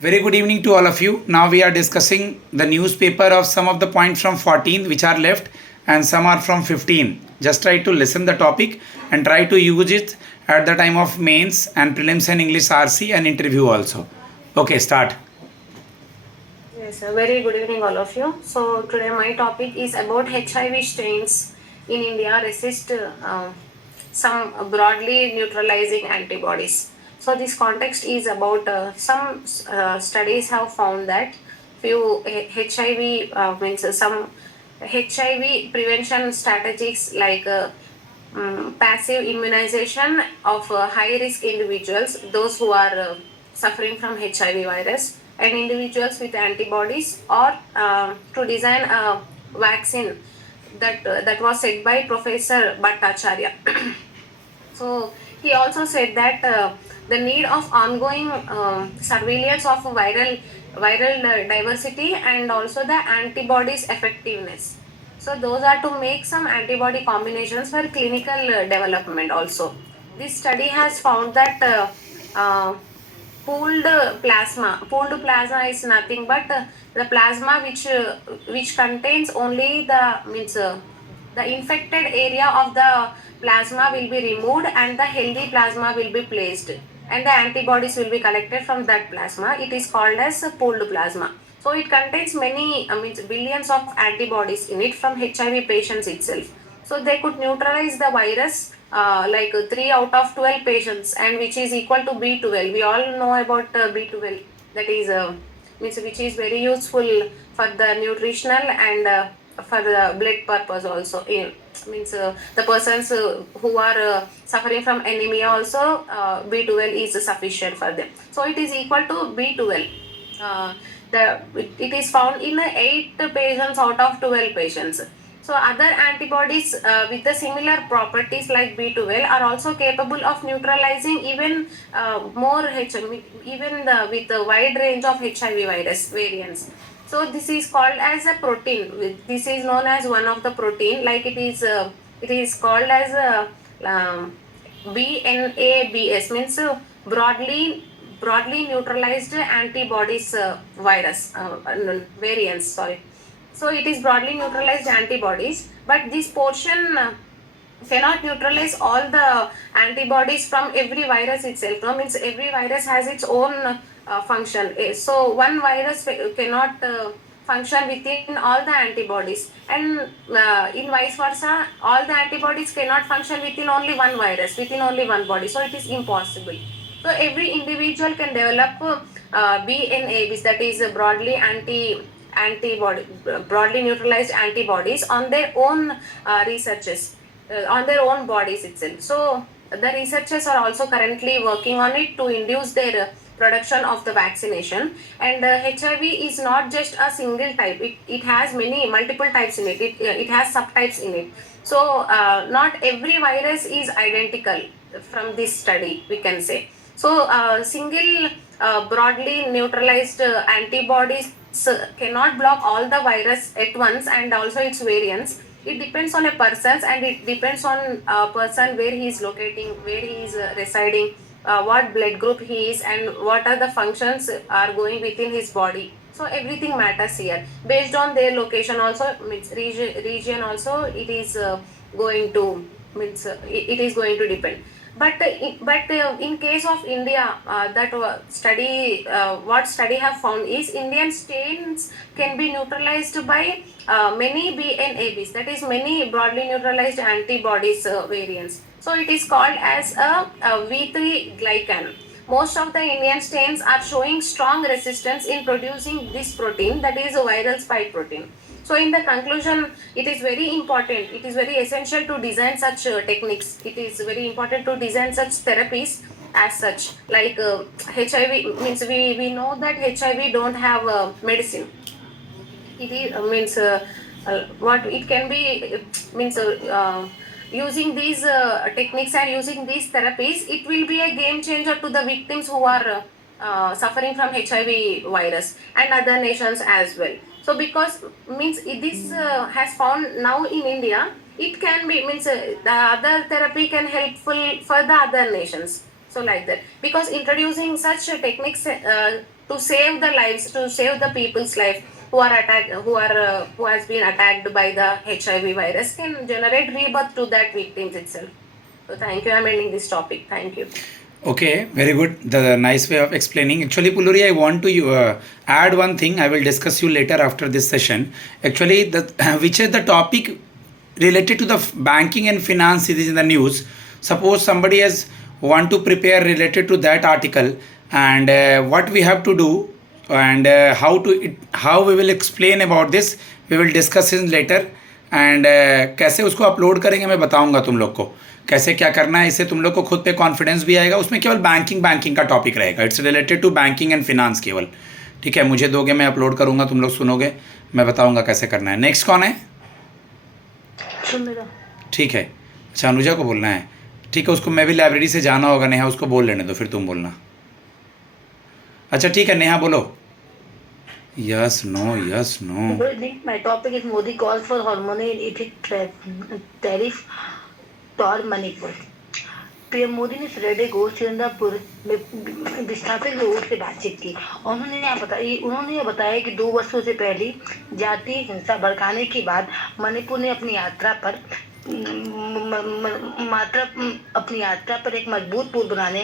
Very good evening to all of you. Now we are discussing the newspaper of some of the points from 14 which are left and some are from 15. Just try to listen the topic and try to use it at the time of mains and prelims and English RC and interview also. Okay, start. Yes, very good evening, all of you. So, today my topic is about HIV strains in India resist some broadly neutralizing antibodies. So, this context is about some studies have found that few HIV means some HIV prevention strategies like passive immunization of high risk individuals, those who are suffering from HIV virus, and individuals with antibodies, or to design a vaccine that was said by Professor Bhattacharya. So he also said that the need of ongoing surveillance of viral diversity and also the antibodies effectiveness. So those are to make some antibody combinations for clinical development also. This study has found that pooled plasma is nothing but the plasma which contains only the infected area of the plasma will be removed and the healthy plasma will be placed, and the antibodies will be collected from that plasma. It is called as a pooled plasma. So it contains many means billions of antibodies in it from HIV patients itself. So they could neutralize the virus like 3 out of 12 patients, and which is equal to B12. We all know about B12, that is means which is very useful for the nutritional and for the blood purpose also. Means the persons who are suffering from anemia also, B12 is sufficient for them. So it is equal to B12. It is found in 8 patients out of 12 patients. So other antibodies with the similar properties like B12 are also capable of neutralizing even more HIV, even with a wide range of HIV virus variants. So this is called as a protein. This is known as one of the protein, like it is called as a BNABS, means broadly neutralized antibodies virus variants. Sorry. So it is broadly neutralized antibodies, but this portion cannot neutralize all the antibodies from every virus itself. No, means every virus has its own function. So one virus cannot function within all the antibodies, and in vice versa, all the antibodies cannot function within only one virus, within only one body. So it is impossible. So every individual can develop BNABs, that is broadly neutralized antibodies on their own researches, on their own bodies itself. So the researchers are also currently working on it to induce their production of the vaccination. And HIV is not just a single type. It has multiple types in it. It has subtypes in it. So not every virus is identical from this study, we can say. So single broadly neutralized antibodies cannot block all the virus at once and also its variants. It depends on a person's, and it depends on a person where he is locating, where he is residing, what blood group he is, and what are the functions are going within his body. So everything matters here. Based on their location also, means region also, it is going to it is going to depend. But in case of India, that what study have found is Indian strains can be neutralized by many BNABs, that is many broadly neutralized antibodies variants. So it is called as a V3 glycan. Most of the Indian strains are showing strong resistance in producing this protein, that is a viral spike protein. So in the conclusion, it is very important, it is very essential to design such techniques. It is very important to design such therapies as such. Like HIV, means we know that HIV don't have medicine. It is means what it can be means using these techniques and using these therapies, it will be a game changer to the victims who are suffering from HIV virus and other nations as well. So because this has found now in India, it can be the other therapy can helpful for the other nations. So like that, because introducing such techniques to save the lives, to save the people's life who are attacked, who has been attacked by the HIV virus, can generate rebirth to that victims itself. So thank you. I'm ending this topic. Thank you. Okay, very good. The nice way of explaining. Actually, Puluri, I want to add one thing. I will discuss you later after this session. Actually, the which is the topic related to the banking and finance is in the news. Suppose somebody has want to prepare related to that article, and what we have to do, and how we will explain about this. We will discuss it later. And कैसे उसको upload करेंगे मैं बताऊंगा तुम लोग को कैसे क्या करना है. इससे तुम लोग को खुद पे कॉन्फिडेंस भी आएगा. उसमें केवल बैंकिंग का टॉपिक रहेगा. It's related to banking and finance केवल. ठीक है, मुझे दोगे, मैं अपलोड करूंगा, तुम लोग सुनोगे, मैं बताऊंगा कैसे करना है. नेक्स्ट कौन है? ठीक है, अच्छा अनुजा को बोलना है. ठीक है, उसको मैं भी लाइब्रेरी से जाना होगा. नेहा उसको बोल लेने दो, फिर तुम बोलना. अच्छा ठीक है, नेहा बोलो. Yes, no, yes, no. Good evening. My topic is Modi calls for hormonal tariff toward Manipur. PM Modi ने फ्राइडे को सिरंदापुर में विस्थापित लोगों से बातचीत की. उन्होंने यह बताया कि 2 वर्षों से पहले जातीय हिंसा भड़काने के बाद मणिपुर ने अपनी यात्रा पर एक मजबूत पुल बनाने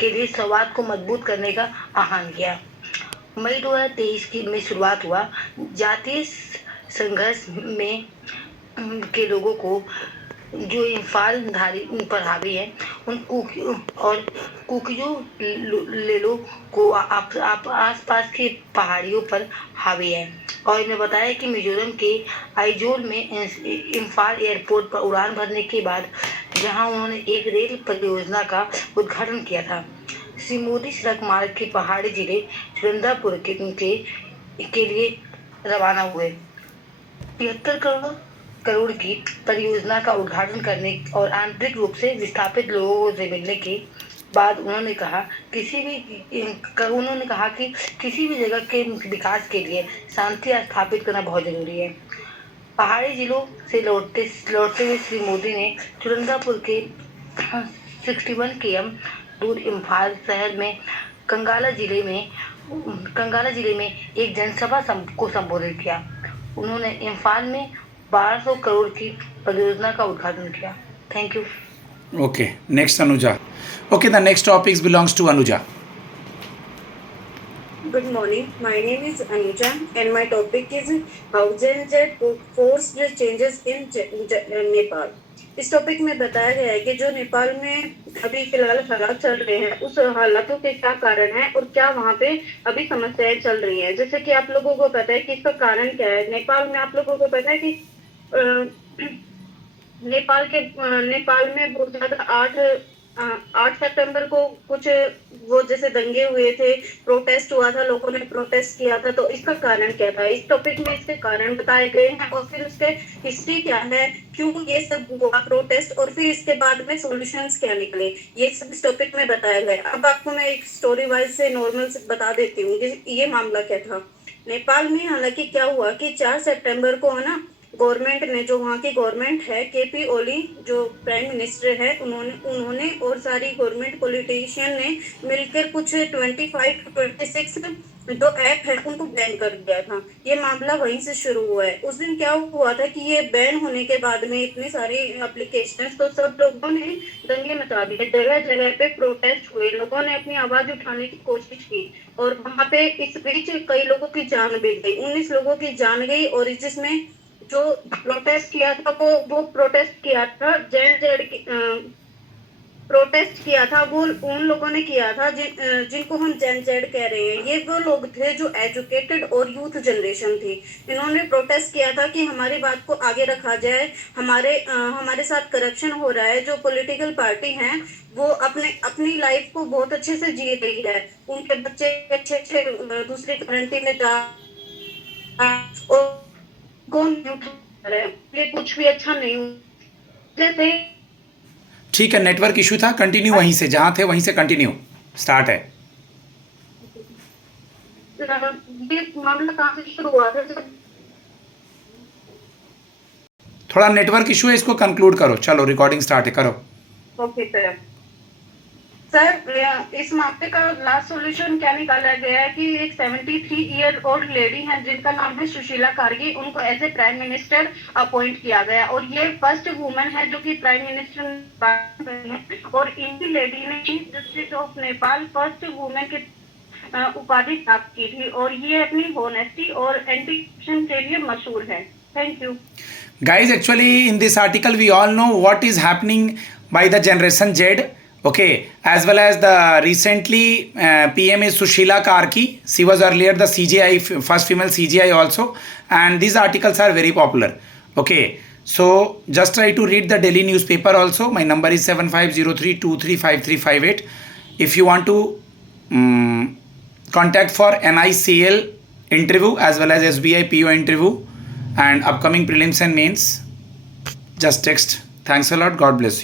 के लिए संवाद को मजबूत करने का आह्वान किया. मई 2023 में शुरुआत हुआ जातीय संघर्ष में के लोगों को जो इम्फाल पर हावी है उन कुकियों लेलो को आसपास के पहाड़ियों पर हावी है. और इन्हें बताया कि मिजोरम के आइजोल में इम्फाल एयरपोर्ट पर उड़ान भरने के बाद जहां उन्होंने एक रेल परियोजना का उद्घाटन किया था. श्री मोदी सड़क मार्ग के पहाड़ी जिले सुरेंद्रपुर के लिए रवाना हुए. 73 करोड़ की परियोजना का उद्घाटन करने और आंतरिक रूप से विस्थापित लोगों से मिलने के बाद उन्होंने कहा कि किसी भी जगह के विकास के लिए शांति स्थापित करना बहुत जरूरी है. पहाड़ी जिलों से लौटते हुए श्री मोदी ने सुरेंद्रपुर के 61 km दूर इम्फाल शहर में कंगाला जिले में एक जनसभा को संबोधित किया. उन्होंने इम्फाल में 1200 करोड़ की परियोजना का उद्घाटन किया. Thank you. Okay, next Anuja. Okay, the next topics belongs to Anuja. Good morning. My name is Anuja and my topic is how Gen Z forced changes in Nepal. इस टॉपिक में बताया गया है कि जो नेपाल में अभी फिलहाल हालात चल रहे हैं उस हालातों के क्या कारण है और क्या वहाँ पे अभी समस्याएं चल रही हैं. जैसे कि आप लोगों को पता है कि इसका कारण क्या है. नेपाल में आप लोगों को पता है कि नेपाल में बहुत ज्यादा 8 सितंबर को कुछ वो जैसे दंगे हुए थे, प्रोटेस्ट हुआ था, लोगों ने प्रोटेस्ट किया था. तो इसका कारण क्या था? इस टॉपिक में इसके कारण बताए गए हैं और फिर उसके हिस्ट्री क्या है, क्यों ये सब हुआ प्रोटेस्ट और फिर इसके बाद में सॉल्यूशंस क्या निकले, ये सब इस टॉपिक में बताया गया. अब आपको मैं एक स्टोरी वाइज से नॉर्मल से बता देती हूँ ये मामला क्या था. नेपाल में हालांकि क्या हुआ कि 4 सितंबर को है ना, गवर्नमेंट ने, जो वहाँ की गवर्नमेंट है, केपी ओली जो प्राइम मिनिस्टर है, उन्होंने और सारी गवर्नमेंट पॉलिटिशियन ने मिलकर कुछ 25-26 जो ऐप है उनको बैन कर दिया था. ये मामला वहीं से शुरू हुआ है. उस दिन क्या हुआ था कि ये बैन होने के बाद में इतनी सारी एप्लीकेशन, तो सब लोगों ने दंगे मचा दिए, जगह जगह पे प्रोटेस्ट हुए, लोगों ने अपनी आवाज उठाने की कोशिश की और वहाँ पे इस बीच कई लोगों की जान भी गई. 19 लोगों की जान गई. और जिसमें जो प्रोटेस्ट किया था वो प्रोटेस्ट किया था प्रोटेस्ट किया था वो उन लोगों ने किया था जिनको हम जेन जेड कह रहे हैं. ये वो लोग थे जो एजुकेटेड और यूथ जनरेशन थी. इन्होंने प्रोटेस्ट किया था कि हमारी बात को आगे रखा जाए, हमारे साथ करप्शन हो रहा है. जो पॉलिटिकल पार्टी हैं वो अपनी लाइफ को बहुत अच्छे से जी रही है, उनके बच्चे अच्छे दूसरी कंट्री में जा और कौन उठा रहा है, ये कुछ भी अच्छा नहीं हुआ. ठीक है, नेटवर्क इशू था. कंटिन्यू वहीं से, जहाँ थे वहीं से कंटिन्यू स्टार्ट है. ये मामला कहाँ से शुरू हुआ था? थोड़ा नेटवर्क इशू है, इसको कंक्लूड करो. चलो रिकॉर्डिंग स्टार्ट है, करो. Okay sir. सर इस मामले का लास्ट सॉल्यूशन क्या निकाला गया है कि एक 73-ईयर-ओल्ड लेडी है जिनका नाम है सुशीला कार्गी, उनको as a prime minister appoint किया गया और ये फर्स्ट वुमेन है जो कि प्राइम मिनिस्टर बनी है और इनकी लेडी ने chief justice of Nepal first women की उपाधि प्राप्त की थी और ये अपनी होनेस्टी और एंटी करप्शन के लिए मशहूर है। Thank you. Guys, actually in this article we all know what is happening by the generation Z, okay, as well as the recently PM is Sushila Karki. She was earlier the CGI, first female CGI also, and these articles are very popular, okay. So just try to read the daily newspaper also. My number is 7503235358. If you want to contact for NICL interview as well as SBI PO interview and upcoming prelims and mains, just text. Thanks a lot. God bless you.